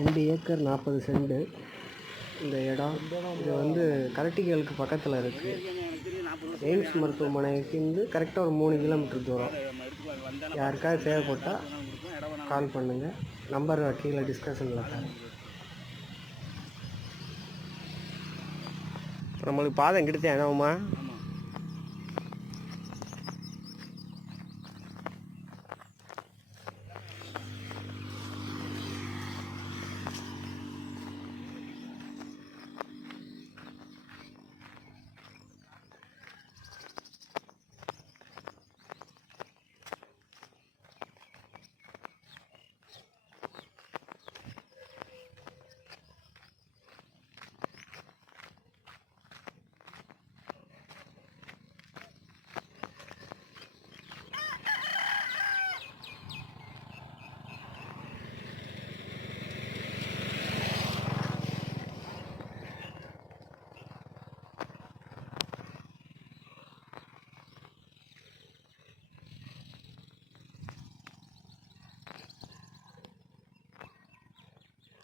2 acre 40 send இந்த இடம். இது வந்து கரட்டிகளுக்கு பக்கத்தில் இருக்குது. எய்ம்ஸ் மருத்துவமனைக்கு வந்து கரெக்டாக ஒரு 3 கிலோமீட்டர் தூரம். யாருக்காவது தேவைப்பட்டால் கால் பண்ணுங்கள். நம்பர் கீழே டிஸ்கஷனில் தரேன். நம்மளுக்கு பாதை எங்கிட்ட என்னவுமா